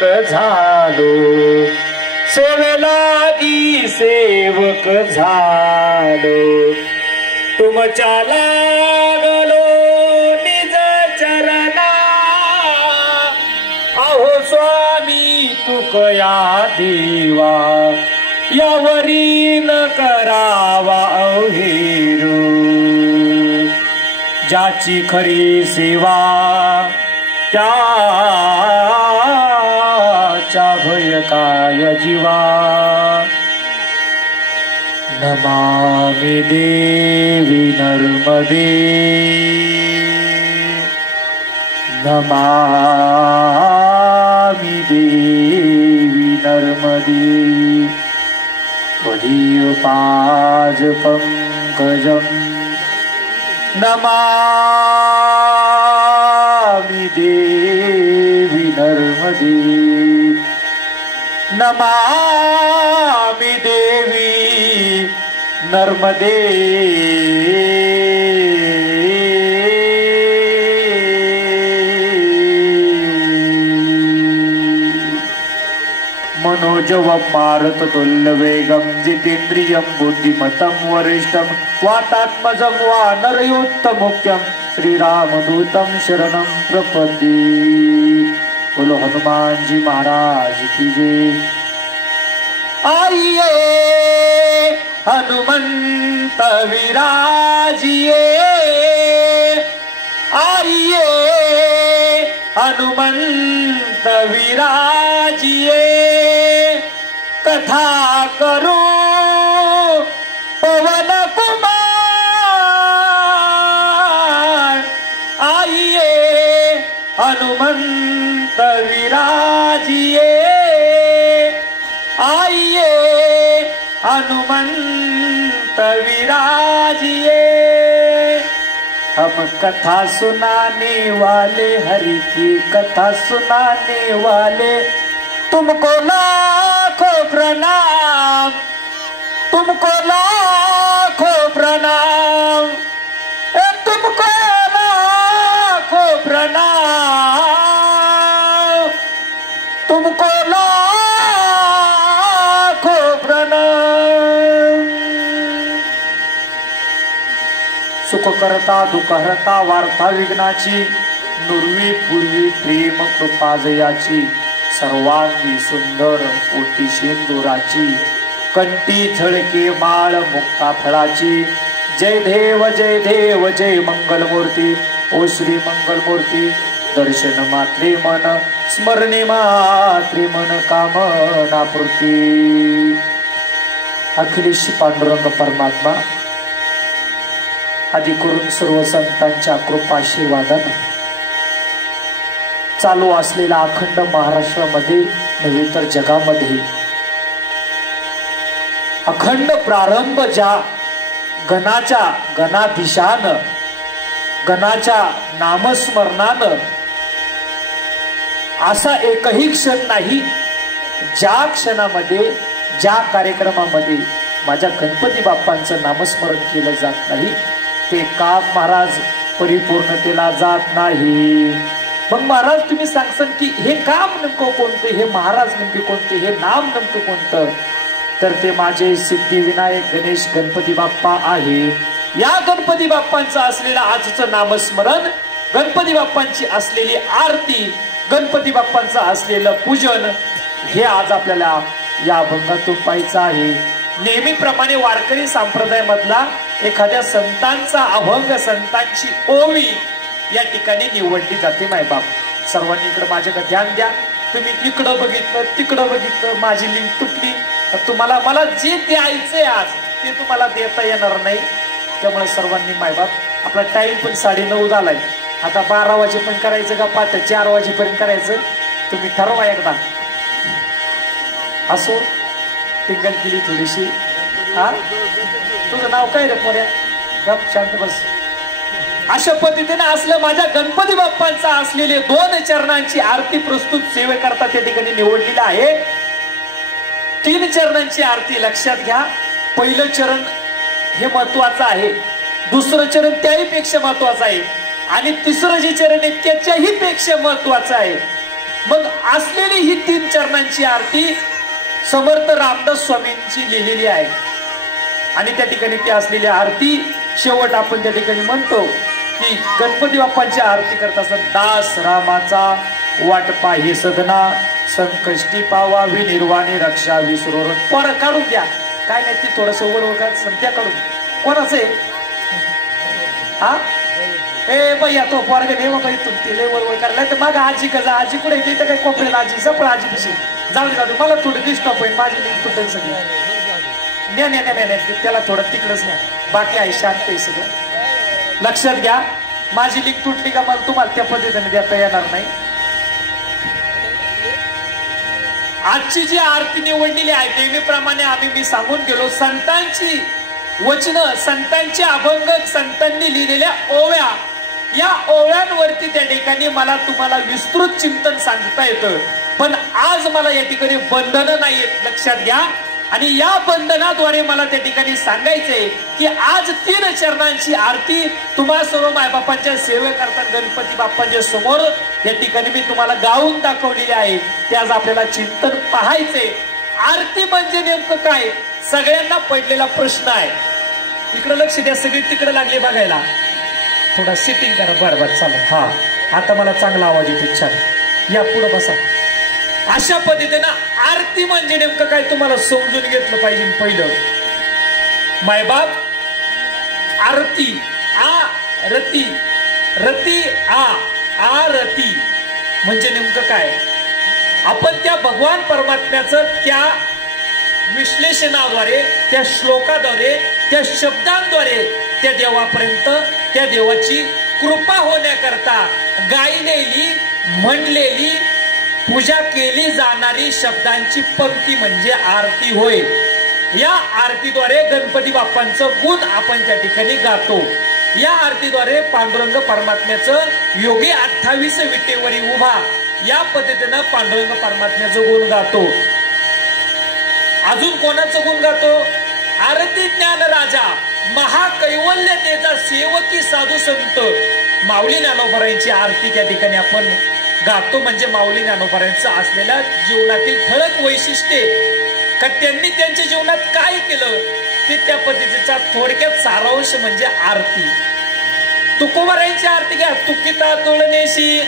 सेवक झालो, सेवेलागी सेवक झालो, तुमच्या लागलो निज चरणा, अहो स्वामी तुकया देवा, यावरी न करावा अहेरू, ज्याची खरी सेवा त्याच्या भय काय जीवा, नमामि देवी नर्मदे, नमामि देवी नर्मदे, त्वदीय पाद पंकजं नमामि देवी नर्मदे, नमामि देवी नर्मदे। मनोजव मारुत तुल्यवेगं जितेन्द्रियं बुद्धिमतं वरिष्ठं वातात्मजं वानरयोत्तममुख्यं श्रीरामदूतं शरणं प्रपद्ये। बोलो हनुमान जी महाराज की जय। आइए हनुमंत विराजिए, आइए हनुमंत विराजिए, कथा करो पवन कुमार, आइए हनुमंत विराजिए, आइए हनुमंत विराजिए। हम कथा सुनाने वाले, हरि की कथा सुनाने वाले, तुमको लाखों प्रणाम, तुमको लाखों प्रणाम, तुमको लाखों प्रणाम, तुमको लाखों प्रणाम। सुख करता दुःख हरता वार्ता विघ्नाची, नुर्वी पूर्वी प्रेम कृपा जयाची, सर्वांगी सुंदर ओटी शेंदुराची, कंठी झळके माळ मुक्ता फळाची। जय देव जय देव जय मंगलमूर्ती, ओ श्री मंगलमूर्ती। दर्शन मात्रे मन, स्मरणे मात्रे मन, कामना पूर्ती। अखिलेश पांडुरंग परमात्मा आदि करून सर्व संतांच्या कृपाशीर्वादाने चालू असलेला अखंड महाराष्ट्रामध्ये नव्हे तर जगामध्ये अखंड प्रारंभ ज्या गणाधीशानं गणाच्या नामस्मरणानं असा एकही क्षण नाही ज्या क्षणामध्ये ज्या कार्यक्रमामध्ये माझ्या गणपती बाप्पांचं नामस्मरण केलं जात नाही ते काम महाराज परिपूर्णतेला जात नाही। मग महाराज तुम्ही सांगसान की हे काम नेमकं कोणतं, हे महाराज नेमके कोणते, हे नाम नेमकं कोणतं, तर ते माझे सिद्धिविनायक गणेश गणपती बाप्पा आहे। या गणपती बाप्पांचं असलेलं आजचं नामस्मरण, गणपती बाप्पांची असलेली आरती, गणपती बाप्पांचं असलेलं पूजन हे आज आपल्याला या अभंगातून पाहायचं आहे। नेहमीप्रमाणे वारकरी संप्रदायामधला एखाद्या संतांचा अभंग, संतांची ओवी या ठिकाणी निवडली जाते। मायबाप सर्वांनी इकडे माझ्याकडे ध्यान द्या। तुम्ही इकडं बघितलं तिकडं बघितलं, माझी लिंक तुटली, तुम्हाला मला जे द्यायचंय आज ते तुम्हाला देता येणार नाही। त्यामुळे सर्वांनी मायबाप आपला टाइम पण 9:30 झालाय, आता 12 वाजेपर्यंत करायचं का 4 वाजेपर्यंत करायचं, तुम्ही ठरवा एकदा। असो टिंगल केली थोडीशी। हा तुझं नाव काय रे पोऱ्या? गप शांत बस। अशा पद्धतीने असलं माझ्या गणपती बाप्पांचा असलेले 2 चरणांची आरती प्रस्तुत सेवेकरता त्या ठिकाणी निवडलेला आहे। 3 चरणांची आरती लक्षात घ्या। पहिलं चरण हे महत्वाचं आहे, दुसरं चरण त्याही पेक्षा महत्वाचं आहे, आणि तिसरं जे चरण आहे त्याच्याही पेक्षा महत्वाचं आहे। मग असलेली ही 3 चरणांची आरती समर्थ रामदास स्वामींची लिहिलेली आहे आणि त्या ठिकाणी ती असलेली आरती शेवट आपण त्या ठिकाणी म्हणतो की गणपती बाप्पांची आरती करत असताना दास रामाचा वाट पाही सदना संकष्टी पावा विनिर्वाणी रक्षा विसरोर पर काढून द्या काय नाही ती थोडस उघड संध्या काढून कोणाचं आहे हा ए भैया तो पोरगे नाही बाबा इथून ते लय वळवळ करायला तर मग आजी कजा आजी कुठे येते तर काही कोपऱ्याला आजी सपळ आजी कशी जाऊ दे मला थोडं डिस्टर्ब होईल माझी लिंक तुटेल सगळी नाही त्याला थोडं तिकडच नाही बाकी आहे शांत आहे सगळं लक्षात घ्या माझी लिंक तुटली का मला तुम्हाला त्या पद्धतीने देता येणार नाही आजची जी आरती निवडलेली आहे नेहमीप्रमाणे मी सांगून गेलो संतांची वचन संतांचे अभंग संतांनी लिहिलेल्या ओव्या या ओव्यांवरती त्या ठिकाणी मला तुम्हाला विस्तृत चिंतन सांगता येतं पण आज मला या ठिकाणी बंधनं नाहीत लक्षात घ्या आणि या बंधनाद्वारे मला त्या ठिकाणी सांगायचंय की आज 3 चरणांची आरती तुम्हा सर्व मायबापांच्या सेवेकरता गणपती बाप्पांच्या समोर या ठिकाणी मी तुम्हाला गाऊन दाखवलेली आहे ते आज आपल्याला चिंतन पाहायचंय आरती म्हणजे नेमकं काय सगळ्यांना पडलेला प्रश्न आहे इकडे लक्ष द्या सगळे तिकडे लागले बघायला थोडा सिटिंग करा बरं चालेल हा आता मला चांगला आवाज येतो छान या पुढे बसा अशा पद्धतीनं आरती म्हणजे नेमकं काय तुम्हाला समजून घेतलं पाहिजे पहिलं मायबाप आरती रती रती आरती म्हणजे नेमकं काय आपण त्या भगवान परमात्म्याचं त्या विश्लेषणाद्वारे त्या श्लोकाद्वारे त्या शब्दांद्वारे त्या देवापर्यंत त्या देवाची कृपा होण्याकरता गायलेली म्हणलेली पूजा केली जाणारी शब्दांची पंक्ती म्हणजे आरती होय या आरतीद्वारे गणपती बाप्पांचं गुण आपण त्या ठिकाणी गातो या आरतीद्वारे पांडुरंग परमात्म्याचं योगी 28 विटेवरी उभा या पद्धतीनं पांडुरंग परमात्म्याचं गुण गातो अजून कोणाचं गुण गातो आरती ज्ञान राजा महाकैवल्यतेचा सेवकी साधू संत माऊली ज्ञानोबारायांची आरती त्या ठिकाणी आपण गातो म्हणजे माऊली ज्ञानोबारायांचं असलेल्या जीवनातील ठळक वैशिष्ट्ये का त्यांनी त्यांच्या जीवनात काय केलं ते त्या पद्धतीचा थोडक्यात सारांश म्हणजे आरती तुकोबारायांची आरती घ्या तुकिता तुळनेशी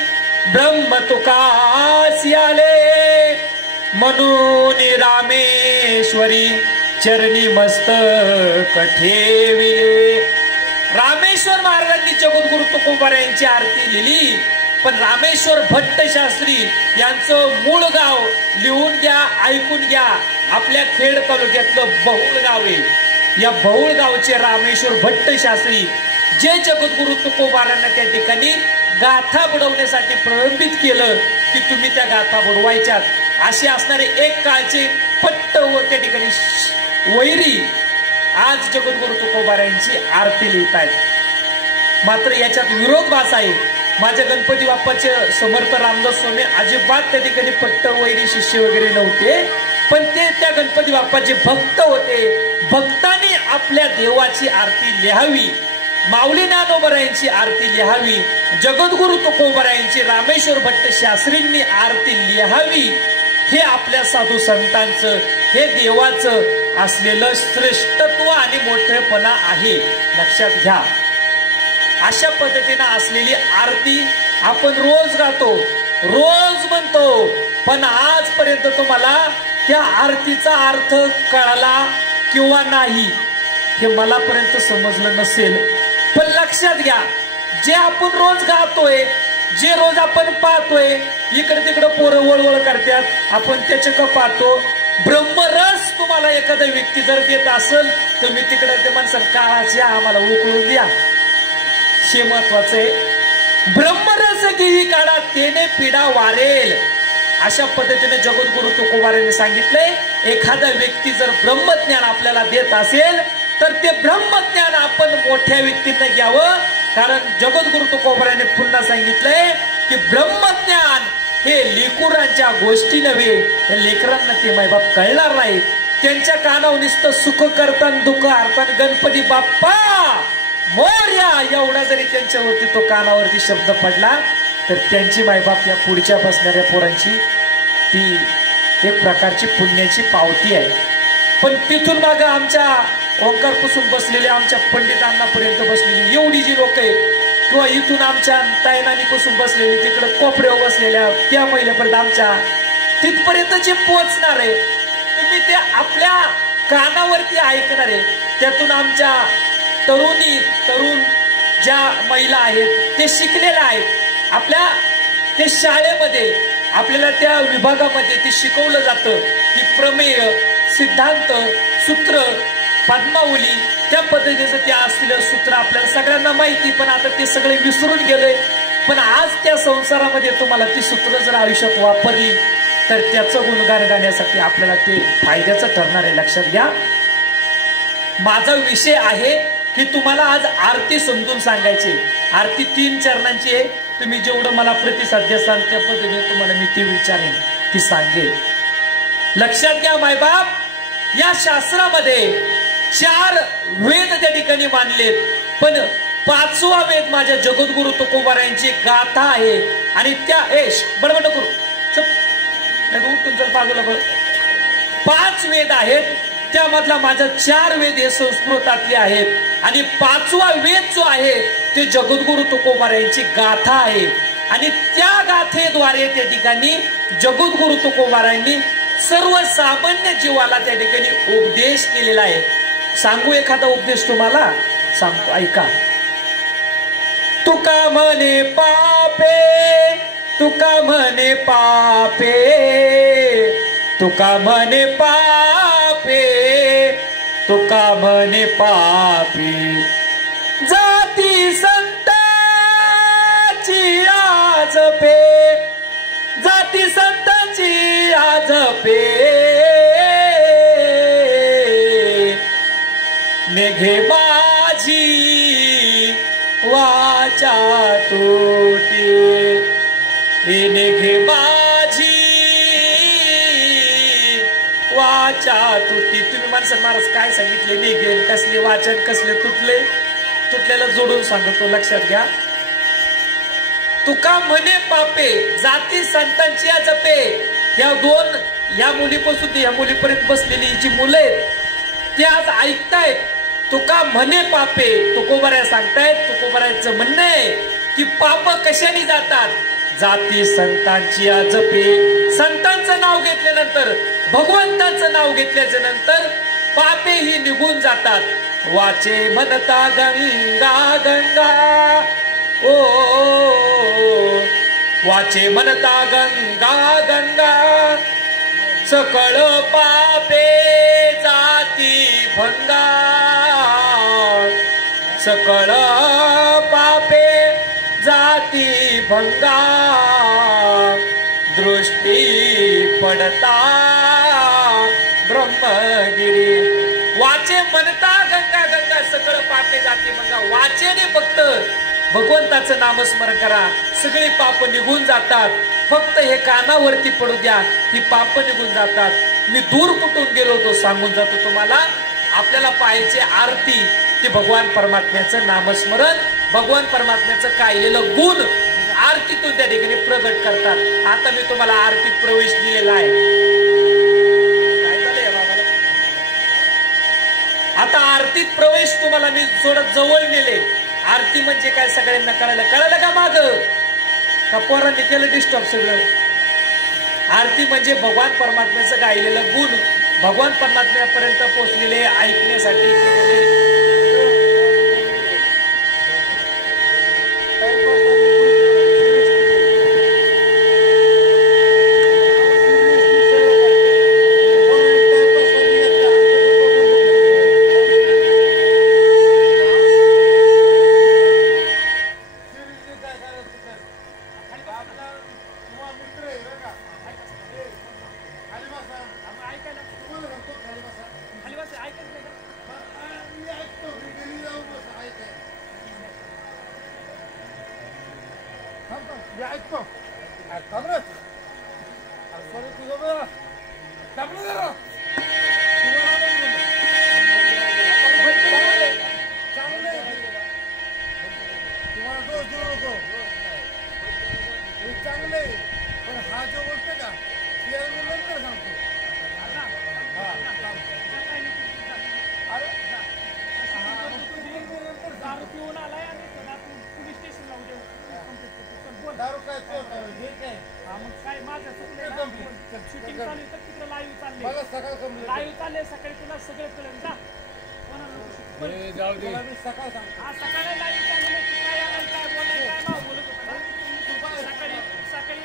ब्रह्म तुकासी आले म्हणून रामेश्वरी चरणी मस्तक ठेविले रामेश्वर महाराजांनी जगद्गुरु तुकोबारायांची आरती लिहिली पण रामेश्वर भट्ट शास्त्री यांचं मूळ गाव लिहून घ्या ऐकून घ्या आपल्या खेड तालुक्यातलं बहुळ गाव आहे या बहुळ गावचे रामेश्वर भट्ट शास्त्री जे जगद्गुरु तुकोबारांना त्या ठिकाणी गाथा बुडवण्यासाठी प्रलंबित केलं की तुम्ही त्या गाथा बुडवायच्यात असे असणारे एक काळचे पट्ट व त्या ठिकाणी वैरी आज जगद्गुरु तुकोबारायांची आरती लिहित आहेत मात्र याच्यात विरोधाभास आहे माझ्या गणपती बाप्पाचे समर्थ रामदास स्वामी अजिबात त्या ठिकाणी पट्ट वैरी शिष्य वगैरे नव्हते पण ते त्या गणपती बाप्पाचे भक्त होते भक्तांनी आपल्या देवाची आरती लिहावी माऊली ज्ञानोबारायांची आरती लिहावी जगद्गुरु तुकोबारायांची रामेश्वर भट्ट शास्त्रींनी आरती लिहावी हे आपल्या साधू संतांचं हे देवाचं असलेलं श्रेष्ठत्व आणि मोठेपणा आहे लक्षात घ्या अशा पद्धतीने असलेली आरती आपण रोज गातो रोज म्हणतो पण आजपर्यंत तुम्हाला त्या आरतीचा अर्थ कळला किंवा नाही हे मलापर्यंत समजलं नसेल पण लक्षात घ्या जे आपण रोज गातोय जे रोज आपण पाहतोय इकडे तिकडे पोरं वळवळ करतात आपण त्याचे का पाहतो ब्रह्मरस तुम्हाला एखादा व्यक्ती जर देत असेल तर मी तिकडे ते माणसं काळाची आम्हाला उकळून द्या हे महत्वाचं आहे ब्रह्मरस घेई काढा तेने पिढा वारेल अशा पद्धतीने जगद्गुरु तुकोबारांनी सांगितलंय एखादा व्यक्ती जर ब्रह्मज्ञान आपल्याला देत असेल तर ते ब्रह्मज्ञान आपण मोठ्या व्यक्तींना घ्यावं कारण जगद्गुरु तुकोबारांनी पुन्हा सांगितलंय की ब्रह्मज्ञान हे लेकरांच्या गोष्टी नव्हे हे लेकरांना ते मायबाप कळणार नाही त्यांच्या कानावर नुसतं सुख करताना दुःख हरताना गणपती बाप्पा मोरया एवढा जरी त्यांच्यावरती तो कानावरती शब्द पडला तर त्यांची मायबाप या पुढच्या बसणाऱ्या पोरांची ती एक प्रकारची पुण्याची पावती आहे. पण तिथून मागं आमच्या ओंकारपासून बसलेले आमच्या पंडितांनापर्यंत बसलेली एवढी जी लोक आहेत, किंवा इथून आमच्या तायनानीपासून बसलेली तिकडे कोपऱ्यावर बसलेल्या त्या महिलेपर्यंत आमच्या तिथपर्यंत जे पोहोचणार आहे तुम्ही ते आपल्या कानावरती ऐकणार आहे. त्यातून आमच्या तरुण ज्या महिला आहेत ते शिकलेल्या आहेत. आपल्या ते शाळेमध्ये आपल्याला त्या विभागामध्ये ते शिकवलं जातं की प्रमेय, सिद्धांत, सूत्र, पद्मावली त्या पद्धतीचं ते असलेलं सूत्र आपल्याला सगळ्यांना माहिती, पण आता ते सगळे विसरून गेले. पण आज त्या संसारामध्ये तुम्हाला ती सूत्र जर आयुष्यात वापरली तर त्याचं गुणगान गाण्यासाठी आपल्याला ते फायद्याचं ठरणार आहे. लक्षात घ्या, माझा विषय आहे की तुम्हाला आज आरती समजून सांगायची. आरती 3 चरणांची आहे. तुम्ही जेवढं मला प्रतिसाद द्याल त्या पद्धतीने तुम्हाला मी ती विचारेन, ती सांगेल. लक्षात घ्या मायबाप, या शास्त्रामध्ये 4 वेद त्या ठिकाणी मानलेत, पण 5वा वेद माझ्या जगद्गुरु तुकोबारायांची गाथा आहे. आणि त्या बडबड नको, उठून चल बाजूला बघ. 5 वेद आहेत, त्यामधला माझा 4 वेद हे संस्कृतातले आहेत. आणि 5वा वेद जो आहे ते जगद्गुरु तुकोबारायांची गाथा आहे. आणि त्या गाथेद्वारे त्या ठिकाणी जगद्गुरु तुकोबारायांनी सर्वसामान्य जीवाला त्या ठिकाणी उपदेश केलेला आहे. सांगू एखादा उपदेश तुम्हाला सांगतो, ऐका. तुका म्हणे पापे, तुका म्हणे पापे, तुका म्हणे पापे, तुका म्हणे पापे, जाती संतांची आज पे, जाती संतांची आज पे, निघे माझी वाचा तुटी, निघे माझी वाचा तुटी. तुम्ही माणसं महाराज काय सांगितले, निघे कसले वाचन कसले तुटले, तुटल्याला जोडून सांगतो. लक्षात घ्या, तुका म्हणे पापे, जाती संतांची जपे. या मुलीपासून या मुलीपर्यंत बसलेली जी मुलं आहेत ते आज ऐकतायत. तुका म्हणे पापे, तुकोबाराया सांगतायत. तुकोबारायांचं म्हणणं आहे की पाप कशाने जातात, जाती संतांची जपे. संतांचं नाव घेतल्यानंतर, भगवंताचं नाव घेतल्याच्या नंतर पापे ही निघून जातात. वाचे म्हणता गंगा गंगा, ओ वाचे म्हणता गंगा गंगा, सकळ पापे जाती भंगा, सकळ पापे जाती भंगा, दृष्टी पडता ब्रह्मगिरी. वाचे म्हणता गंगा गंगा, सकळ पापे जाती भंगा. वाचेने फक्त भगवंताचं नामस्मरण करा, सगळे पाप निघून जातात. फक्त हे कानावरती पडू द्या, ही पाप निघून जातात. मी दूर कुठून गेलो तो सांगून जातो तुम्हाला. आपल्याला पाहायचे आरती, ते भगवान परमात्म्याचं नामस्मरण, भगवान परमात्म्याचं कायलेलं गुण आरतीतून त्या ठिकाणी प्रगट करतात. आता मी तुम्हाला आरतीत प्रवेश दिलेला आहे. काय झालंय बाबाला? आता आरतीत प्रवेश तुम्हाला मी थोडं जवळ नेले. आरती म्हणजे काय सगळ्यांना कळलं का माग का पोरांनी केलं डिस्टर्ब सगळं. आरती म्हणजे भगवान परमात्म्याचं गायलेलं गुण, भगवान परमात्म्यापर्यंत पोहोचलेले ऐकण्यासाठी केलेले. चांगले पण हा जो बोलतो का शूटिंग चालू आहे तिकडे लाईव्ह चालले, लाईव्ह चालले सकाळी तुला सगळे कळेल जा. सकाळी लाईव्ह चालले काय आलं काय बोलाय काय नाव बोलत होता सकाळी सकाळी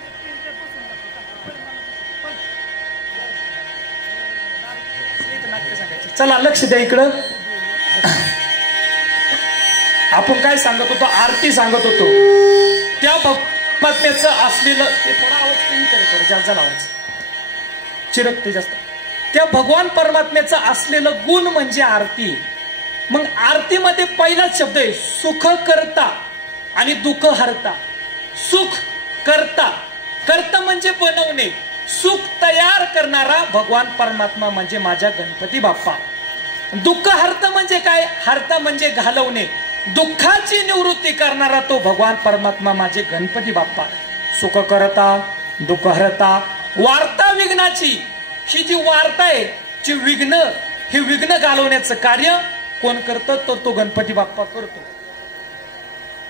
नाट्य सांगायचे. चला लक्ष द्या इकडं. आपण काय सांगत होतो, आरती सांगत होतो. त्या परमात्म्याचं असलेलं ते थोडा आवाज कमी करे, जास्त आवाज चिरकते जास्त. त्या भगवान परमात्म्याचं असलेलं गुण म्हणजे आरती. मग आरतीमध्ये पहिलाच शब्द आहे सुख करता आणि दुःख हरता. सुख करता, करता म्हणजे बनवणे, सुख तयार करणारा भगवान परमात्मा म्हणजे माझ्या गणपती बाप्पा. दुःख हरता म्हणजे काय, हरता म्हणजे घालवणे, दुःखाची निवृत्ती करणारा तो भगवान परमात्मा माझे गणपती बाप्पा. सुख करता दुःख हरता. वार्ता विघ्नाची, ही जी वार्ता आहे जी विघ्न, हे विघ्न घालवण्याचं कार्य कोण करतं, तर तो गणपती बाप्पा करतो.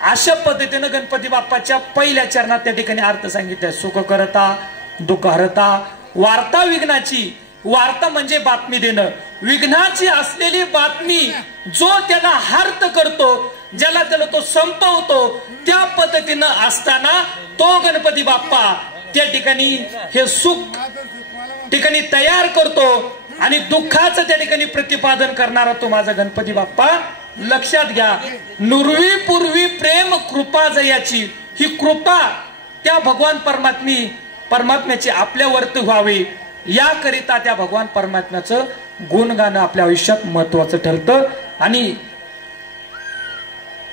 अशा पद्धतीनं गणपती बाप्पाच्या पहिल्या चरणात त्या ठिकाणी अर्थ सांगितलाय. सुख करता दुःख हरता. वार्ता विघ्नाची, वार्ता म्हणजे बातमी देणं, विघ्नाची असलेली बातमी जो त्याला हार्थ करतो, ज्याला त्याला तो संपवतो, त्या पद्धतीनं असताना तो गणपती बाप्पा त्या ठिकाणी हे सुख ठिकाणी तयार करतो आणि दुःखाचं त्या ठिकाणी प्रतिपादन करणारा तो माझा गणपती बाप्पा. लक्षात घ्या, नुर्वी पूर्वी प्रेम कृपा जयाची, ही कृपा त्या भगवान परमात्म्याची आपल्यावरती व्हावी याकरिता त्या भगवान परमात्म्याचं गुण गाणं आपल्या आयुष्यात महत्वाचं ठरतं. आणि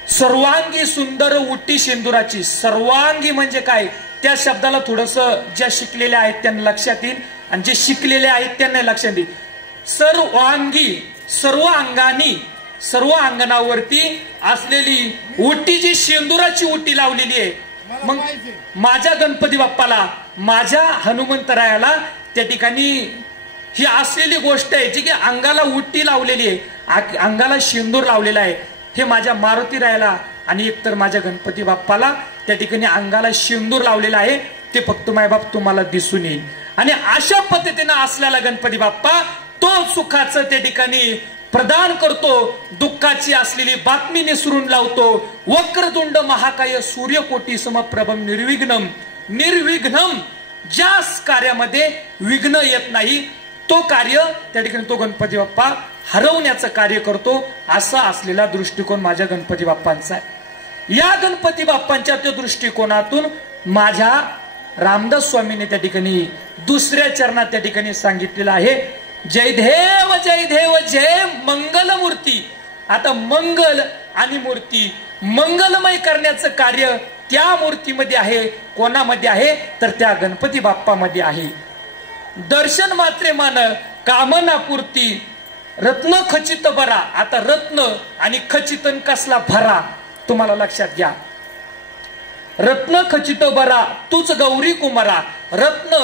सर्वांगी सुंदर उटी शेंदुराची. सर्वांगी म्हणजे काय, त्या शब्दाला थोडस ज्या शिकलेल्या आहेत त्यांना लक्षात येईल आणि जे शिकलेले आहेत त्यांना लक्षात येईल. सर्वांगी, सर्व अंगानी, सर्व अंगणावरती असलेली उटी, जी शेंदुराची उटी लावलेली आहे. मग माझ्या गणपती बाप्पाला, माझ्या हनुमंतरायाला त्या ठिकाणी ही असलेली गोष्ट आहे जी की अंगाला उटी लावलेली आहे, अंगाला शेंदूर लावलेला आहे. हे माझ्या मारुती रायाला आणि एकतर माझ्या गणपती बाप्पाला त्या ठिकाणी अंगाला शेंदूर लावलेला आहे. ते फक्त मायबाप तुम्हाला दिसून येईल. आणि अशा पद्धतीनं असलेला गणपती बाप्पा तो सुखाचं त्या ठिकाणी प्रदान करतो, दुःखाची असलेली बातमी निसरून लावतो. वक्रतुंड महाकाय सूर्यकोटी समप्रभम निर्विघ्नम. निर्विघ्नम, ज्या कार्यामध्ये विघ्न येत नाही तो कार्य त्या ठिकाणी तो गणपती बाप्पा हरवण्याचं कार्य करतो. असा असलेला दृष्टिकोन माझ्या गणपती बाप्पांचा आहे. या गणपती बाप्पांच्या त्या दृष्टिकोनातून माझ्या रामदास स्वामीने त्या ठिकाणी दुसऱ्या चरणात त्या ठिकाणी सांगितलेलं आहे, जय देव जय देव जय मंगल मूर्ती. आता मंगल आणि मूर्ती, मंगलमय करण्याचं कार्य त्या मूर्तीमध्ये आहे. कोणामध्ये आहे, तर त्या गणपती बाप्पामध्ये आहे. दर्शन मात्रे मान कामना पूर्ती, रत्न खचित भरा. आता रत्न आणि खचितन कसला भरा तुम्हाला लक्षात घ्या. रत्न खचित भरा तूच गौरी कुमारा. रत्न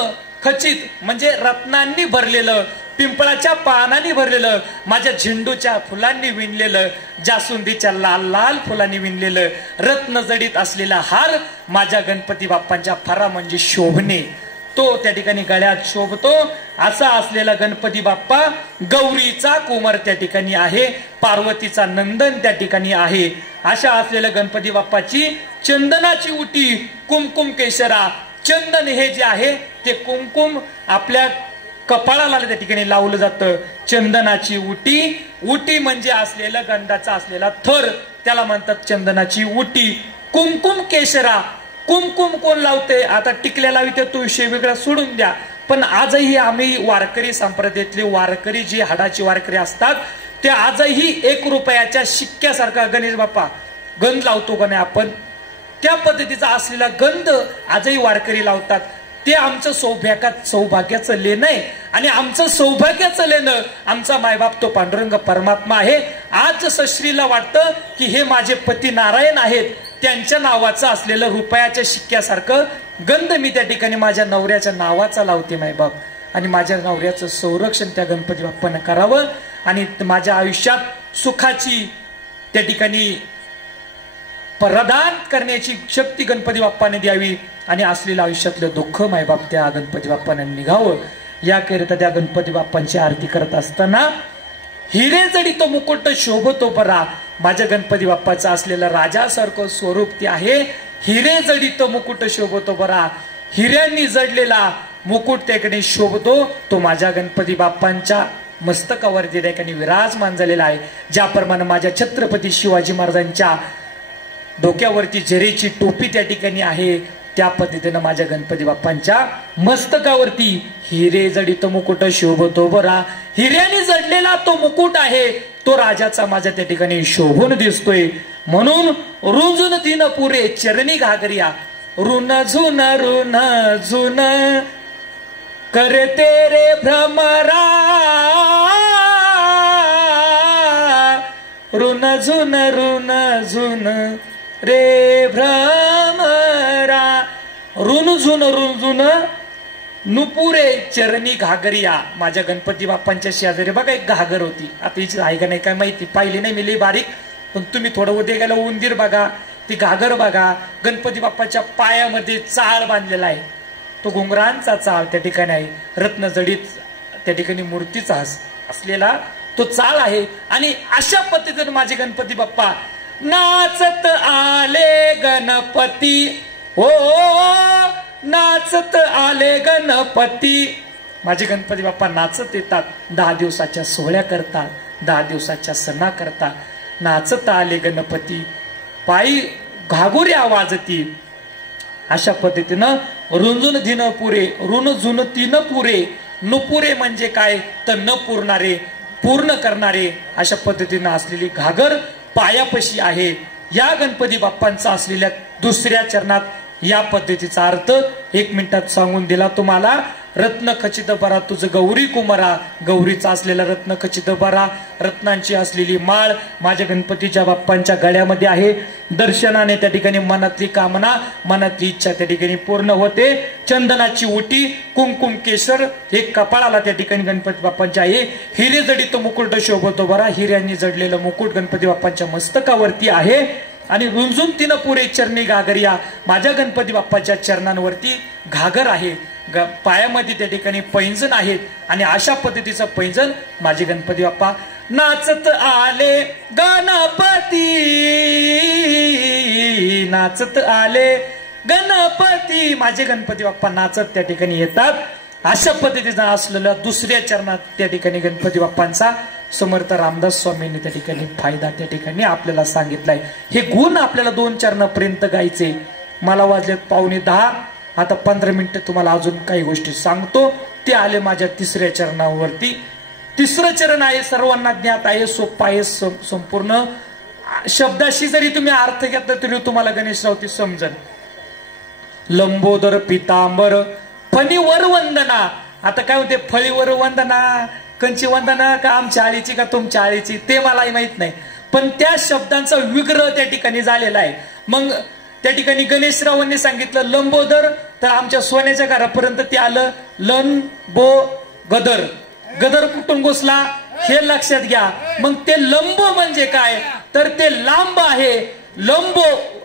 खचित म्हणजे रत्नांनी भरलेलं, पिंपळाच्या पानांनी भरलेलं, माझ्या झेंडूच्या फुलांनी विणलेलं, जास्वंदीच्या लाल लाल फुलांनी विणलेलं रत्न जडित असलेला हार माझ्या गणपती बाप्पांच्या फरा म्हणजे शोभणे, तो त्या ठिकाणी गळ्यात शोभतो. असा असलेला गणपती बाप्पा गौरीचा कुमार त्या ठिकाणी आहे, पार्वतीचा नंदन त्या ठिकाणी आहे. अशा असलेल्या गणपती बाप्पाची चंदनाची उटी, कुमकुम केशरा. चंदन हे जे आहे ते कुमकुम आपल्या कपाळाला त्या ठिकाणी लावलं जातं. चंदनाची उटी, उटी म्हणजे असलेला गंधाचा असलेला थर, त्याला म्हणतात चंदनाची उटी. कुमकुम केशरा, कुमकुम कोण लावते, आता टिकल्या लावते तो विषय वेगळा सोडून द्या. पण आजही आम्ही वारकरी संप्रदायातले वारकरी जे हाडाचे वारकरी असतात ते आजही 1 रुपयाच्या शिक्क्यासारखा गणेश बाप्पा गंध लावतो का नाही आपण, त्या पद्धतीचा असलेला गंध आजही वारकरी लावतात. ते आमचं सौभाग्याचं लेणं आहे आणि आमचं सौभाग्याचं लेणं आमचा मायबाप तो पांडुरंग परमात्मा आहे. आज सश्रीला वाटतं की हे माझे पती नारायण आहेत, त्यांच्या नावाचं असलेलं रुपयाच्या शिक्क्यासारखं गंध मी त्या ठिकाणी माझ्या नवऱ्याच्या नावाचा लावते मायबाप. आणि माझ्या नवऱ्याचं संरक्षण त्या गणपती बाप्पानं करावं आणि माझ्या आयुष्यात सुखाची त्या ठिकाणी प्रदान करण्याची शक्ती गणपती बाप्पाने द्यावी आणि असलेलं आयुष्यातलं दुःख मायबाप त्या गणपती बाप्पाने निघावं याकरिता त्या गणपती बाप्पांची आरती करत असताना हिरे जडित मुकुट शोभतो बरा. माझ्या गणपती बाप्पाचं असलेलं राजासारखं स्वरूप ते आहे. हिरे जडित मुकुट शोभतो बरा. हिऱ्यांनी जडलेला मुकुट त्याकडे शोभतो. तो माझ्या गणपती बाप्पांच्या मस्तकावरती त्या ठिकाणी विराजमान झालेला आहे. ज्याप्रमाणे माझ्या छत्रपती शिवाजी महाराजांच्या डोक्यावरती झरेची टोपी त्या ठिकाणी आहे, त्या पद्धतीनं माझ्या गणपती बाप्पांच्या मस्तकावरती हिरे जडित मुकुट शोभतो बरा. हिऱ्याने जडलेला तो मुकुट आहे, तो राजाचा माझ्या त्या ठिकाणी शोभून दिसतोय. म्हणून रुंजून तीन पुरे चरणी घागरिया. रुन झुन करते रे भ्रमरा. रुन झुन रे भ्रमरा. रुन झुन नुपुरे चरणी घागरिया. माझ्या गणपती बाप्पांच्या शेजारी बघा एक घागर होती. आता हिची आहे का नाही काय माहिती, पाहिली नाही मिली बारीक, पण तुम्ही थोडं उद्या गेला उंदीर बघा, ती घागर बघा. गणपती बाप्पाच्या पायामध्ये चाळ बांधलेला आहे, तो घुंगरांचा चाळ त्या ठिकाणी आहे. रत्नजडीत त्या ठिकाणी मूर्तीचा असलेला तो चाळ आहे. आणि अशा पद्धतीने माझे गणपती बाप्पा नाचत आले गणपती. हो नाचत आले गणपती. माझे गणपती बाप्पा नाचत येतात. 10 दिवसाच्या सोहळ्या करतात, 10 दिवसाच्या सणा करतात. नाचत आले गणपती, पायी घागुऱ्या वाजती. अशा पद्धतीनं रुंजून धीन पुरे. रुन झुन तीन पुरे. नुपुरे म्हणजे काय तर न पुरणारे, पूर्ण करणारे. अशा पद्धतीनं असलेली घागर पायापशी आहे. या गणपती बाप्पांचा असलेल्या दुसऱ्या चरणात या पद्धतीचा अर्थ 1 मिनिटात सांगून दिला तुम्हाला. रत्न खचित बरा तुझ गौरी कुमारा. गौरीचा असलेला रत्न खचित बरा, रत्नांची असलेली माळ माझ्या गणपतीच्या बाप्पांच्या गळ्यामध्ये आहे. दर्शनाने त्या ठिकाणी मनातली कामना, मनातली इच्छा त्या ठिकाणी पूर्ण होते. चंदनाची उटी, कुंकुम केशर हे कपाळाला त्या ठिकाणी गणपती बाप्पांच्या आहे. हिरे जडित मुकुट शोभतो बरा. हिऱ्यांनी जडलेलं मुकुट गणपती बाप्पांच्या मस्तकावरती आहे. आणि रुंजून तीन पुरे चरणी घागरिया. माझ्या गणपती बाप्पाच्या चरणांवरती घागर आहे. पायामध्ये त्या ठिकाणी पैंजण आहेत. आणि अशा पद्धतीचं पैंजण माझे गणपती बाप्पा नाचत आले गणपती. नाचत आले गणपती. माझे गणपती बाप्पा नाचत त्या ठिकाणी येतात. अशा पद्धतीचं असलेल्या दुसऱ्या चरणात त्या ठिकाणी गणपती बाप्पांचा समर्थ रामदास स्वामींनी त्या ठिकाणी फायदा त्या ठिकाणी आपल्याला सांगितलाय. हे गुण आपल्याला 2 चरणापर्यंत गायचे. मला वाजलेत 9:15. आता 15 मिनिटं तुम्हाला अजून काही गोष्टी सांगतो. ते आले माझ्या तिसऱ्या चरणावरती. तिसरं चरण आहे सर्वांना ज्ञात आहे, सोपं आहे, संपूर्ण शब्दाशी जरी तुम्ही अर्थ घेतला तरी तुम्हाला गणेशराव ती समजन. लंबोदर पितांबर फणीवर वंदना. आता काय होते फळीवर वंदना, कंची वंदना का आमच्या आळीची का तुमच्या आळीची ते मलाही माहित नाही, पण त्या शब्दांचा विग्रह त्या ठिकाणी झालेला आहे. मग त्या ठिकाणी गणेशरावांनी सांगितलं लंबोदर, तर आमच्या सोन्याच्या घरापर्यंत ते आलं. लन बो गदर. गदर कुठून घुसला हे लक्षात घ्या. मग ते लंबो म्हणजे काय तर ते लांब आहे. लंबो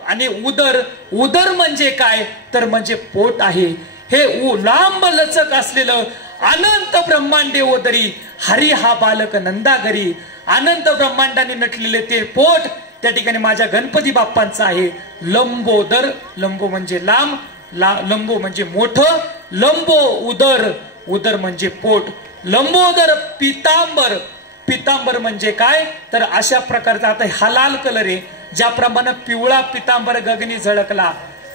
आणि उदर. उदर म्हणजे काय तर म्हणजे पोट आहे. हे लांब लचक असलेलं अनंत ब्रह्मांडे ओदरी. हरी हा बालक नंदागरी. अनंत ब्रह्मांडाने नटलेले ते पोट त्या ठिकाणी माझ्या गणपती बाप्पांचं आहे. लंबोदर. लंबो म्हणजे लांब, लंबो म्हणजे मोठं, लंबो उदर. उदर म्हणजे पोट. लंबोदर पितांबर. पितांबर म्हणजे काय तर अशा प्रकारचा आता हा लाल कलर आहे. ज्याप्रमाणे पिवळा पितांबर गगनी झळकला.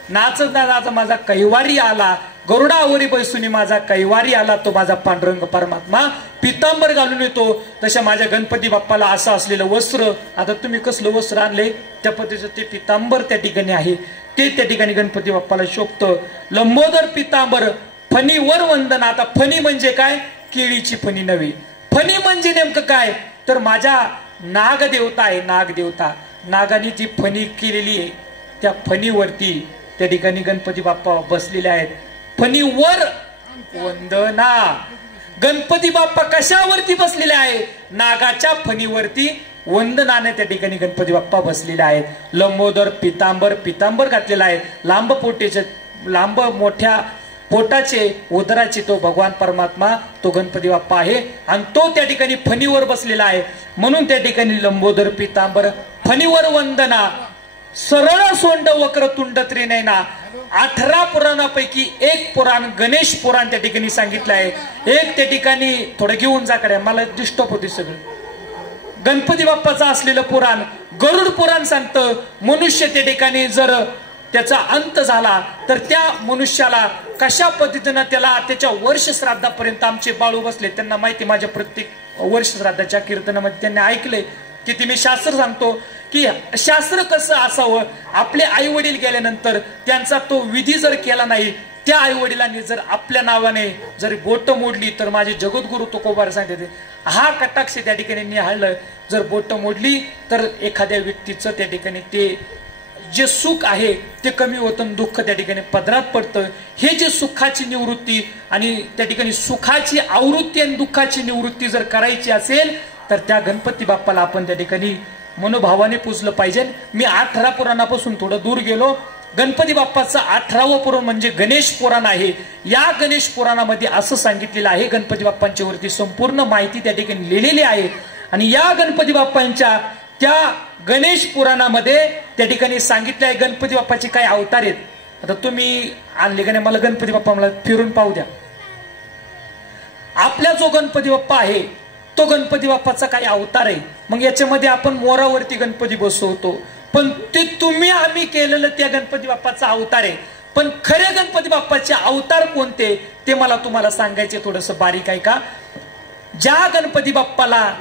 नाचत नाचत माझा कैवारी आला. गरुडावरी बैसून माझा कैवारी आला. तो माझा पांडुरंग परमात्मा पितांबर घालून येतो. तशा माझ्या गणपती बाप्पाला असं असलेलं वस्त्र, आता तुम्ही कसलं वस्त्र आणले त्या पद्धतीचं ते पितांबर त्या ठिकाणी आहे. ते त्या ठिकाणी गणपती बाप्पाला शोभतं. लंबोदर पितांबर फणीवर वंदना. आता फणी म्हणजे काय केळीची फणी नव्हे. फणी म्हणजे नेमकं काय तर माझ्या नागदेवता आहे. नागदेवता. नागाने जी फणी केलेली आहे त्या फणीवरती त्या ठिकाणी गणपती बाप्पा बसलेले आहेत. फणीवर वंदना. गणपती बाप्पा कशावरती बसलेले आहे नागाच्या फणीवरती वंदनाने त्या ठिकाणी गणपती बाप्पा बसलेले आहेत. लंबोदर पितांबर घातलेला आहे. लांब पोटेचे, लांब मोठ्या पोटाचे, उदराचे तो भगवान परमात्मा तो गणपती बाप्पा आहे. आणि तो त्या ठिकाणी फणीवर बसलेला आहे. म्हणून त्या ठिकाणी लंबोदर पितांबर, फणीवर वंदना, सरळ सोंड वक्रतुंड त्रिनयना. 18 पुराणापैकी एक पुराण गणेश पुराण त्या ठिकाणी सांगितलं आहे. एक त्या ठिकाणी थोडं घेऊन जा कडे, मला डिस्टर्ब होते सगळं. गणपती बाप्पाचं असलेलं पुराण गरुड पुराण सांगतं, मनुष्य त्या ठिकाणी जर त्याचा अंत झाला तर त्या मनुष्याला कशा पद्धतीनं त्याला त्याच्या वर्ष श्राद्धापर्यंत, आमचे बाळू बसले त्यांना माहिती, माझ्या प्रत्येक वर्ष श्राद्धाच्या कीर्तनामध्ये त्यांनी ऐकलंय की ते मी शास्त्र सांगतो की शास्त्र कसं असावं. आपले आई वडील गेल्यानंतर त्यांचा तो विधी जर केला नाही, त्या आई वडिलांनी जर आपल्या नावाने जर बोट मोडली तर माझे जगद्गुरु तुकोबार सांगते हा कटाक्ष त्या ठिकाणी निहाळलं. जर बोट मोडली तर एखाद्या व्यक्तीचं त्या ठिकाणी ते जे सुख आहे ते कमी होतं, दुःख त्या ठिकाणी पदरात पडतं. हे जे सुखाची निवृत्ती आणि त्या ठिकाणी सुखाची आवृत्ती आणि दुःखाची निवृत्ती जर करायची असेल तर त्या गणपती बाप्पाला आपण त्या ठिकाणी मनोभावाने पूजलं पाहिजे. मी 18 पुराणापासून थोडं दूर गेलो. गणपती बाप्पाचं 18वं पुराण म्हणजे गणेश पुराण आहे. या गणेश पुराणामध्ये असं सांगितलेलं आहे, गणपती बाप्पांच्या वरती संपूर्ण माहिती त्या ठिकाणी लिहिलेली आहे. आणि या गणपती बाप्पांच्या त्या गणेश पुराणामध्ये त्या ठिकाणी सांगितलं आहे गणपती बाप्पाचे काय अवतार आहेत. आता तुम्ही आणले का नाही, मला गणपती बाप्पा मला फिरून पाहू द्या. आपला जो गणपती बाप्पा आहे तो गणपती बाप्पाचा काय अवतार आहे. मग याच्यामध्ये आपण मोरावरती गणपती बसवतो, पण ते तुम्ही आम्ही केलेलं त्या गणपती बाप्पाचा अवतार आहे. पण खरे गणपती बाप्पाचे अवतार कोणते ते मला तुम्हाला सांगायचे थोडंसं बारीक आहे का. ज्या गणपती बाप्पाला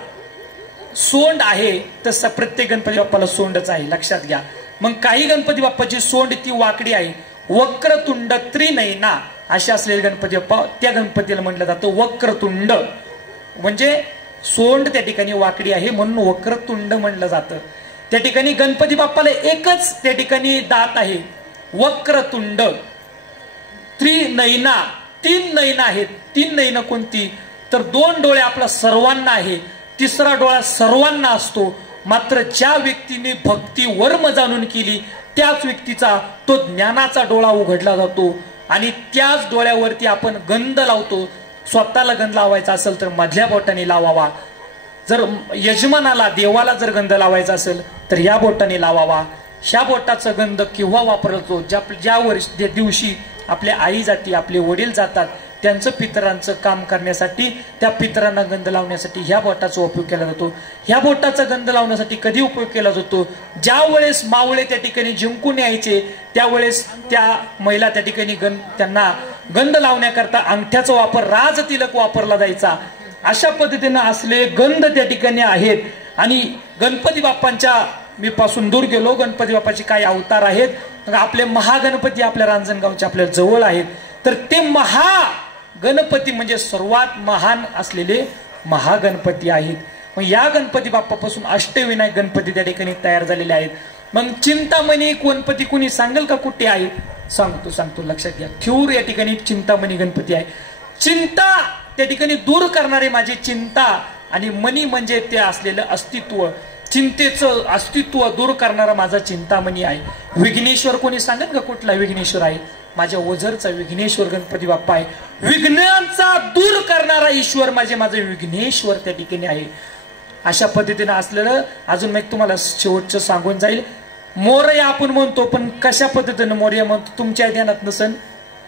सोंड आहे तसं प्रत्येक गणपती बाप्पाला सोंडच आहे, लक्षात घ्या. मग काही गणपती बाप्पाची सोंड ती वाकडी आहे, वक्रतुंड त्रिनयना असे असलेले गणपती बाप्पा, त्या गणपतीला म्हटलं जातं वक्रतुंड. म्हणजे सोंड त्या ठिकाणी वाकडी आहे म्हणून वक्रतुंड म्हणलं जातं. त्या ठिकाणी गणपती बाप्पाला एकच त्या ठिकाणी दात आहे, वक्रतुंड. त्रिनयना, 3 नयना आहेत. 3 नयना कोणती तर 2 डोळे आपला सर्वांना आहे, तिसरा डोळा सर्वांना असतो. मात्र ज्या व्यक्तीने भक्ती वर्म जाणून केली त्याच व्यक्तीचा तो ज्ञानाचा डोळा उघडला जातो आणि त्याच डोळ्यावरती आपण गंध लावतो. स्वतःला गंध लावायचा असेल तर मधल्या बोटाने लावावा. जर यजमानाला देवाला जर गंध लावायचा असेल तर या बोटाने लावावा. ह्या बोटाचा गंध केव्हा वापरतो ज्या दिवशी आपल्या आई जाती, आपले वडील जातात त्यांचं पितरांचं काम करण्यासाठी, त्या पितरांना गंध लावण्यासाठी ह्या बोटाचा उपयोग केला जातो. ह्या बोटाचा गंध लावण्यासाठी कधी उपयोग केला जातो, ज्या वेळेस मावळे त्या ठिकाणी जिंकून यायचे त्यावेळेस त्या महिला त्या ठिकाणी त्यांना गंध लावण्याकरता अंगठ्याचा वापर, राज तिलक वापरला जायचा. अशा पद्धतीने असले गंध त्या ठिकाणी आहेत. आणि गणपती बाप्पांच्या मी पासून दूर गेलो, गणपती बाप्पाचे काय अवतार आहेत. आपले महागणपती आपल्या रांजणगावचे आपल्या जवळ आहेत, तर ते महागणपती म्हणजे सर्वात महान असलेले महागणपती आहेत. मग या गणपती बाप्पापासून अष्टविनायक गणपती त्या ठिकाणी तयार झालेले आहेत. मग चिंतामणी गणपती कोणी सांगेल का कुठे आहे? सांगतो लक्षात घ्या. थ्यूर या ठिकाणी चिंतामणी गणपती आहे. चिंता त्या ठिकाणी दूर करणारे माझी चिंता आणि मनी म्हणजे ते असलेलं अस्तित्व, चिंतेचं अस्तित्व दूर करणारा माझा चिंतामणी आहे. विघ्नेश्वर कोणी सांगेल का कुठला विघ्नेश्वर आहे? माझ्या ओझरचा विघ्नेश्वर गणपती बाप्पा आहे. विघ्नांचा दूर करणारा ईश्वर माझा विघ्नेश्वर त्या ठिकाणी आहे. अशा पद्धतीने असलेलं अजून मी तुम्हाला शेवटचं सांगून जाईल. मोरया आपण म्हणतो, पण कशा पद्धतीने मोरया म्हणतो तुमच्या ध्यानात नसन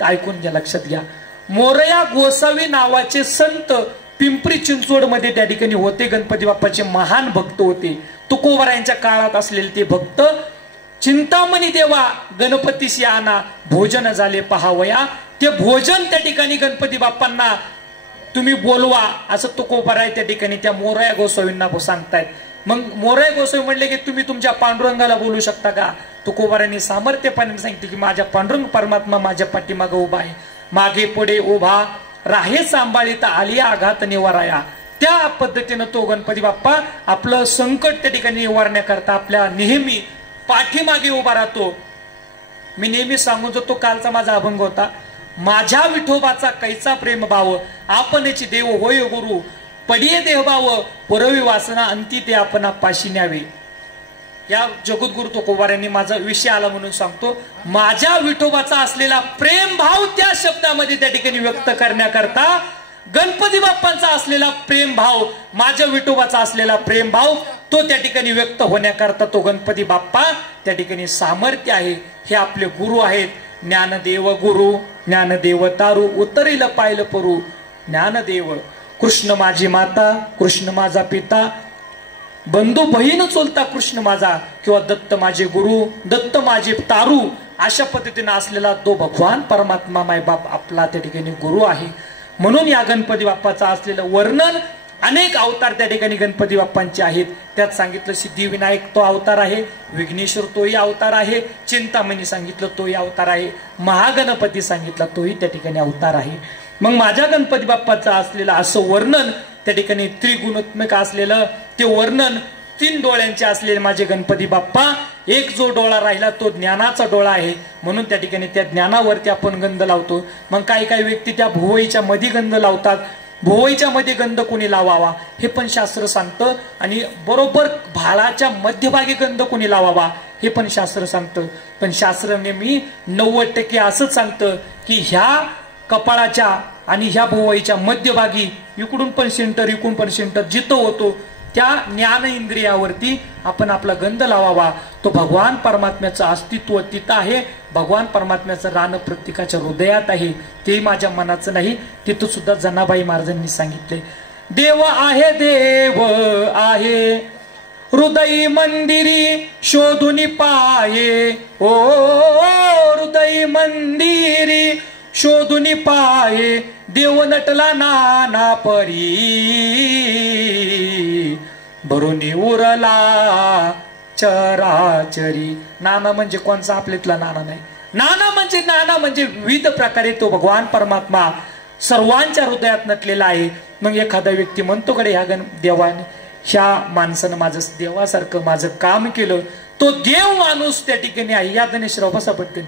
ऐकून घ्या, लक्षात घ्या. मोरया गोसावी नावाचे संत पिंपरी चिंचवड मध्ये त्या ठिकाणी होते. गणपती बाप्पाचे महान भक्त होते. तुकोबारायांच्या काळात असलेले ते भक्त. चिंतामणी देवा गणपतीशी आणा, भोजन झाले पहावया. ते भोजन त्या ठिकाणी गणपती बाप्पांना तुम्ही बोलवा असं तुकोबाराय त्या ठिकाणी त्या मोरया गोसावींना सांगतायत. मग मोरया गोसावी म्हणले की तुम्ही तुमच्या पांडुरंगाला बोलू शकता का? तुकोबारांनी सामर्थ्यपणे सांगितले की माझ्या पांडुरंग परमात्मा माझ्या पाठीमागे उभा आहे, मागे पुढे उभा राहे सांभाळीत आली आघात निवाराया. त्या पद्धतीनं तो गणपती बाप्पा आपलं संकट त्या ठिकाणी निवारण्याकरता आपल्या नेहमी पाठीमागे उभा राहतो. मी नेहमी सांगून जातो, कालचा माझा अभंग होता, माझ्या विठोबाचा कैचा प्रेम भाव आपणची देव होय गुरु, पडिये देहभाव पुरवी वासना अंती ते आपण पाशी न्यावे. या जगद्गुरु तुकोबार यांनी माझा विषय आला म्हणून सांगतो. माझ्या विठोबाचा असलेला प्रेम भाव त्या शब्दामध्ये त्या ठिकाणी व्यक्त करण्याकरता गणपती बाप्पांचा असलेला प्रेम भाव, माझ्या विठोबाचा असलेला प्रेम भाव तो त्या ठिकाणी व्यक्त होण्याकरता तो गणपती बाप्पा त्या ठिकाणी सामर्थ्य आहे. हे आपले गुरु आहेत. ज्ञानदेव गुरु ज्ञानदेव तारू उतरील पाहिलं परू. ज्ञानदेव कृष्ण माझी माता, कृष्ण माझा पिता, बंधू बहीण चोलता कृष्ण माझा, किंवा दत्त माझे गुरु, दत्त माझे तारू, अशा पद्धतीने असलेला तो भगवान परमात्मा माय बाप आपला त्या ठिकाणी गुरु आहे. म्हणून या गणपती बाप्पाचा असलेलं वर्णन अनेक अवतार त्या ठिकाणी गणपती बाप्पांचे आहेत. त्यात सांगितलं सिद्धिविनायक तो अवतार आहे, विघ्नेश्वर तोही अवतार आहे, चिंतामणी सांगितलं तोही अवतार आहे, महागणपती सांगितलं तोही त्या ठिकाणी अवतार आहे. मग माझ्या गणपती बाप्पाचं असलेलं असं वर्णन त्या ठिकाणी त्रिगुणात्मक असलेलं ते वर्णन, 3 डोळ्यांचे असलेले माझे गणपती बाप्पा, एक जो डोळा राहिला तो ज्ञानाचा डोळा आहे. म्हणून त्या ठिकाणी त्या ज्ञानावरती आपण गंध लावतो. मग काही काही व्यक्ती त्या भुवईच्या मध्ये गंध लावतात. भुवईच्या मध्ये गंध कोणी लावावा हे पण शास्त्र सांगतं, आणि बरोबर भालाच्या मध्यभागी गंध कोणी लावावा हे पण शास्त्र सांगतं. पण शास्त्र नेहमी 90% असंच सांगतं की ह्या कपाळाच्या आणि ह्या भुवईच्या मध्यभागी इकडून पण सेंटर इकडून पण सेंटर जिथं होतो त्या ज्ञान इंद्रियावरती आपण आपला गंध लावावा. तो भगवान परमात्म्याचं अस्तित्व तिथं आहे. भगवान परमात्म्याचं रान प्रत्येकाच्या हृदयात आहे. ते माझ्या मनाचं नाही. तिथं सुद्धा जनाबाई महाराजांनी सांगितले, देव आहे देव आहे हृदय मंदिरी शोधून पाये. ओ हृदय मंदिरी शोधून पाये, देव नटला नाना परी भरुनी उरला चराचरी. नाना म्हणजे कोणचा आपल्यातला नाना नाही. नाना म्हणजे विविध प्रकारे तो भगवान परमात्मा सर्वांच्या हृदयात नटलेला आहे. मग एखादा व्यक्ती म्हणतो कडे ह्या देवाने ह्या माणसानं माझं देवासारखं माझं काम केलं, तो देव माणूस त्या ठिकाणी आहे. या गणेशराव बसा पटकन,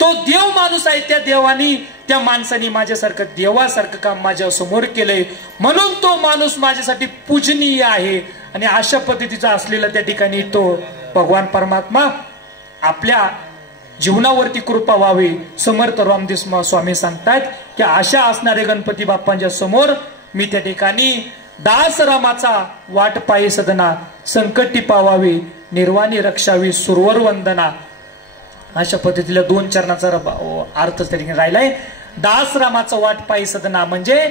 तो देव माणूस आहे. त्या देवानी त्या माणसाने माझ्यासारखं देवासारखं काम माझ्या समोर केलंय, म्हणून तो माणूस माझ्यासाठी पूजनीय आहे. आणि अशा पद्धतीचा असलेला त्या ठिकाणी तो भगवान परमात्मा आपल्या जीवनावरती कृपा व्हावी. समर्थ रामदेव स्वामी सांगतात की अशा असणारे गणपती बाप्पांच्या समोर मी त्या ठिकाणी दासरामाचा वाट पायी सदना, संकटी पावावी निर्वाणी रक्षावी सुरवर वंदना. अशा पद्धतीला 2 चरणाचा अर्थ त्या ठिकाणी राहिलाय. दास रामाचा वाट पायी सदना म्हणजे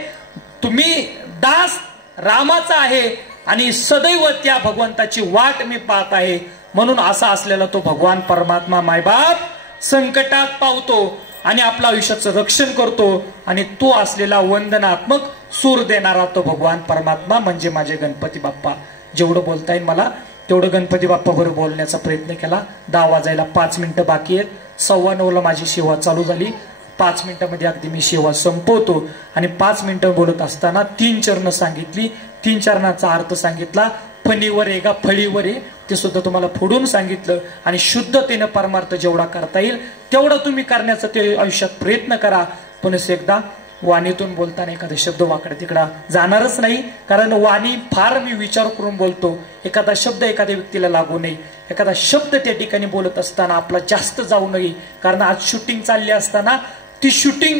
तुम्ही दास रामाचा आहे आणि सदैव त्या भगवंताची वाट मी पाहत आहे. म्हणून असा असलेला तो भगवान परमात्मा मायबाप संकटात पावतो आणि आपल्या आयुष्याचं रक्षण करतो. आणि तो असलेला वंदनात्मक सूर देणारा तो भगवान परमात्मा म्हणजे माझे गणपती बाप्पा. जेवढं बोलता येईल मला तेवढं गणपती बाप्पा बरोबर बोलण्याचा प्रयत्न केला. 10 वाजायला 5 मिनिटं बाकी आहेत. 9:15 माझी सेवा चालू झाली. 5 मिनिटांमध्ये अगदी मी सेवा संपवतो. आणि 5 मिनिटं बोलत असताना 3 चरणं सांगितली. 3 चरणाचा अर्थ सांगितला. फणीवर आहे का फळीवर आहे ते सुद्धा तुम्हाला फोडून सांगितलं. आणि शुद्धतेनं परमार्थ जेवढा करता येईल तेवढा तुम्ही करण्याचा ते आयुष्यात प्रयत्न करा. पुन्हा एकदा वाणीतून बोलताना एखादा शब्द वाकडा तिकडा जाणारच नाही, कारण वाणी फार मी विचार करून बोलतो. एखादा शब्द एखाद्या व्यक्तीला लागू नये. एखादा शब्द त्या ठिकाणी बोलत असताना आपला जास्त जाऊ नये, कारण आज शूटिंग चालली असताना ती शूटिंग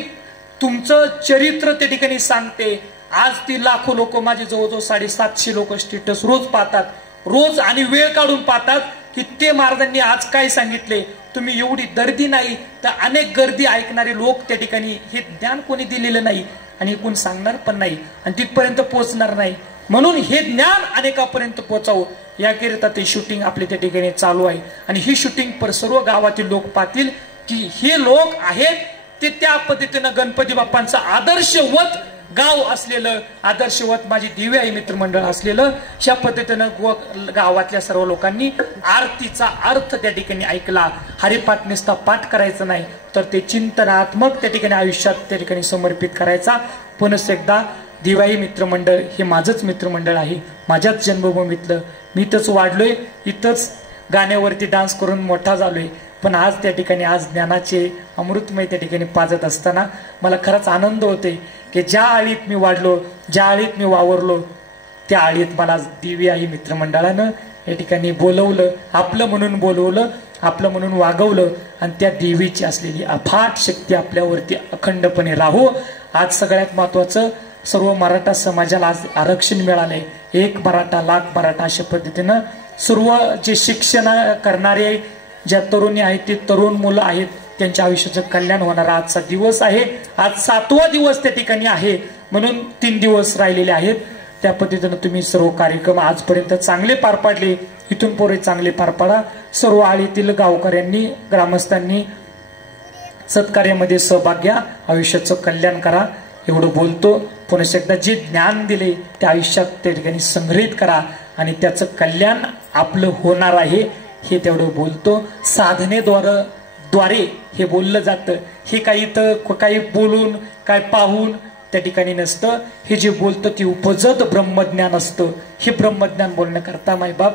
तुमचं चरित्र त्या ठिकाणी सांगते. आज ती लाखो लोक, माझे जवळजवळ 750 लोक स्टेटस रोज पाहतात, रोज आणि वेळ काढून पाहतात की ते महाराजांनी आज काय सांगितले. तुम्ही एवढी गर्दी नाही तर अनेक गर्दी ऐकणारे लोक त्या ठिकाणी हे ज्ञान कोणी दिलेलं नाही आणि कोण सांगणार पण नाही आणि तिथपर्यंत पोहोचणार नाही. म्हणून हे ज्ञान अनेकापर्यंत पोहोचावं याकरिता ते शूटिंग आपले त्या ठिकाणी चालू आहे. आणि ही शूटिंग सर्व गावातील लोक पाहतील की हे लोक आहेत ते त्या पद्धतीनं गणपती बाप्पांचा आदर्शवत गाव असलेलं, आदर्शवत माझी दिव्य आई मित्रमंडळ असलेलं, अशा पद्धतीनं गावातल्या सर्व लोकांनी आरतीचा अर्थ त्या ठिकाणी ऐकला. हरिपाठ नुसता पाठ करायचं नाही तर ते चिंतनात्मक त्या ठिकाणी आयुष्यात त्या ठिकाणी समर्पित करायचा. पुन्हा एकदा दिवाळी मित्रमंडळ हे माझंच मित्रमंडळ आहे. माझ्याच जन्मभूमीतलं. मी इथंच वाढलोय, इथंच गाण्यावरती डान्स करून मोठा झालोय. पण आज त्या ठिकाणी आज ज्ञानाचे अमृतमय त्या ठिकाणी पाजत असताना मला खरंच आनंद होते की ज्या आळीत मी वाढलो, ज्या आळीत मी वावरलो त्या आळीत मला दिवी आई मित्रमंडळानं या ठिकाणी बोलवलं, आपलं म्हणून बोलवलं, आपलं म्हणून वागवलं आणि त्या देवीची असलेली अफाट शक्ती आपल्यावरती अखंडपणे राहो. आज सगळ्यात महत्वाचं सर्व मराठा समाजाला आज आरक्षण मिळालंय. 1 मराठा लाख मराठा अशा पद्धतीनं सर्व जे शिक्षण करणारे ज्या तरुणी आहेत ते तरुण मुलं आहेत त्यांच्या आयुष्याचं कल्याण होणारा आजचा दिवस आहे. आज 7वा दिवस त्या ठिकाणी आहे म्हणून 3 दिवस राहिलेले आहेत. त्या पद्धतीनं तुम्ही सर्व कार्यक्रम आजपर्यंत चांगले पार पाडले, इथून पुढे चांगले पार पाडा. सर्व आळीतील गावकऱ्यांनी ग्रामस्थांनी सत्कार्यामध्ये सहभाग घ्या, आयुष्याचं कल्याण करा एवढं बोलतो. पुन्हा एकदा जे ज्ञान दिले त्या आयुष्यात त्या ठिकाणी संग्रहित करा आणि त्याचं कल्याण आपलं होणार आहे हे तेवढं बोलतो. साधनेद्वारे हे बोललं जातं. हे काही तर काही बोलून काय पाहून त्या ठिकाणी नसतं. हे जे बोलतं ते उपजत ब्रह्मज्ञान असतं. हे ब्रह्मज्ञान बोलण्याकरता मायबाप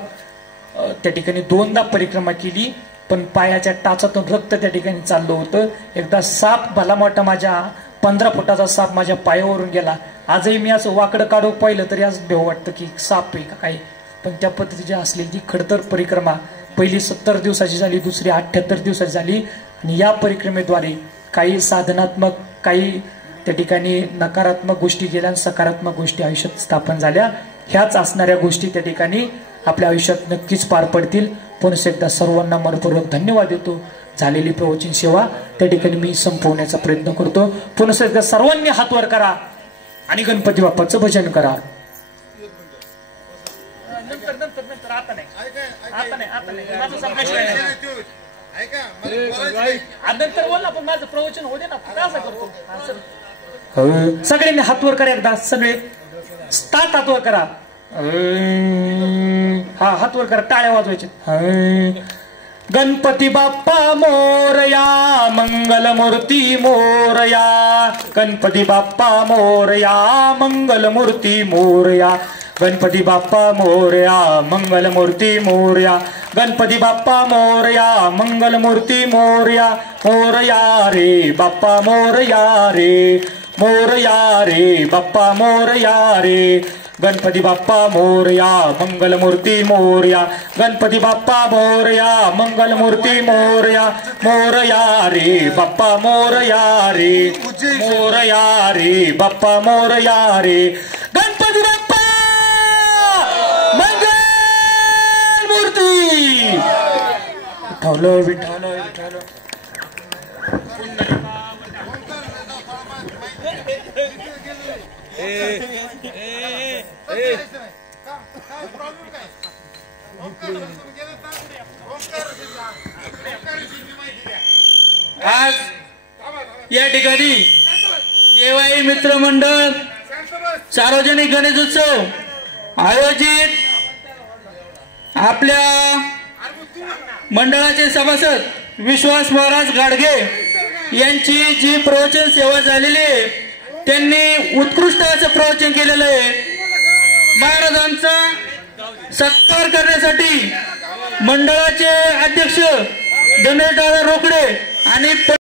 त्या ठिकाणी 2दा परिक्रमा केली पण पायाच्या टाचातून रक्त त्या ठिकाणी चाललं होतं. एकदा साप भला मोठा माझ्या 15 फुटाचा साप माझ्या पायावरून गेला. आजही मी असं वाकडं काढू पाहिलं तरी आज भेव वाटतं की साप आहे का काही. पण त्या पद्धतीची असलेली खडतर परिक्रमा पहिली 70 दिवसाची झाली, दुसरी 78 दिवसाची झाली आणि या परिक्रमेद्वारे काही साधनात्मक काही त्या ठिकाणी नकारात्मक गोष्टी गेल्या आणि सकारात्मक गोष्टी आयुष्यात स्थापन झाल्या. ह्याच असणाऱ्या गोष्टी त्या ठिकाणी आपल्या आयुष्यात नक्कीच पार पडतील. पुन्हा एकदा सर्वांना मनपूर्वक धन्यवाद देतो. झालेली प्रवचन सेवा त्या ठिकाणी मी संपवण्याचा प्रयत्न करतो. पुन्हा एकदा सर्वांनी हात वर करा आणि गणपती बाप्पाचं भजन करा. नंतर बोल ना पण माझं प्रवचन होते ना कसं करतो. सगळ्यांनी हात वर करा एकदा, सगळे स्टार्ट हात वर करा. हा हात वर करा, टाळ्या वाजवायच्या. गणपती बाप्पा मोरया, मंगलमूर्ती मोरया. गणपती बाप्पा मोरया, मंगलमूर्ती मोरया. गणपती बाप्पा मोरया, मंगलमूर्ती मोरया. गणपती बाप्पा मोरया, मंगलमूर्ती मोरया. मोरया रे बाप्पा मोरया रे, मोरया रे बाप्पा मोरया रे. गणपती बाप्पा मोरया, मंगलमूर्ती मोरया. गणपती बाप्पा मोरया, मंगलमूर्ती मोरया. मोरया रे बाप्पा मोरया रे, मोरया रे बाप्पा मोरया रे. गणपती बाप्पा मंगलमूर्ती. विठ्ठल विठ्ठल विठ्ठल. आज या ठिकाणी देवाई मित्रमंडळ सार्वजनिक गणेशोत्सव आयोजित आपल्या मंडळाचे सभासद विश्वास महाराज गाडगे यांची जी प्रवचन सेवा झालेली आहे त्यांनी उत्कृष्ट असं प्रवचन केलेलं आहे. महाराजांचा सत्कार करण्यासाठी मंडळाचे अध्यक्ष गणेशदादा रोकडे आणि